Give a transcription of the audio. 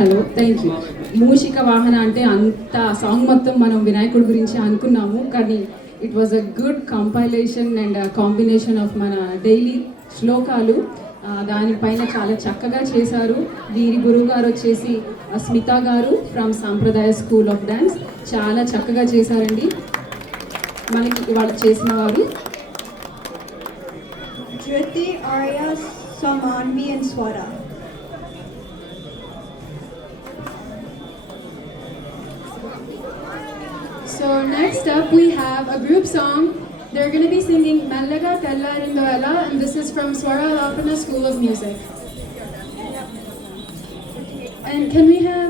Hello thank you. మూషిక వాహన అంటే అంత సాంగ్ మొత్తం మనం వినాయకుడి గురించి అనుకున్నాము, కానీ it was a good compilation and combination of మన డైలీ శ్లోకాలు. దానిపైన చాలా చక్కగా చేశారు. వీరి గురువు గారు వచ్చేసి స్మిత గారు ఫ్రమ్ సాంప్రదాయ స్కూల్ ఆఫ్ డ్యాన్స్. చాలా చక్కగా చేశారండి. మనకి ఇవాళ చేసిన వారు Jyoti, Arya, Samanvi and Swara. So next up we have a group song. They're going to be singing Mallaga Tellarinduela, and this is from Swara Lapana School of Music. And can we have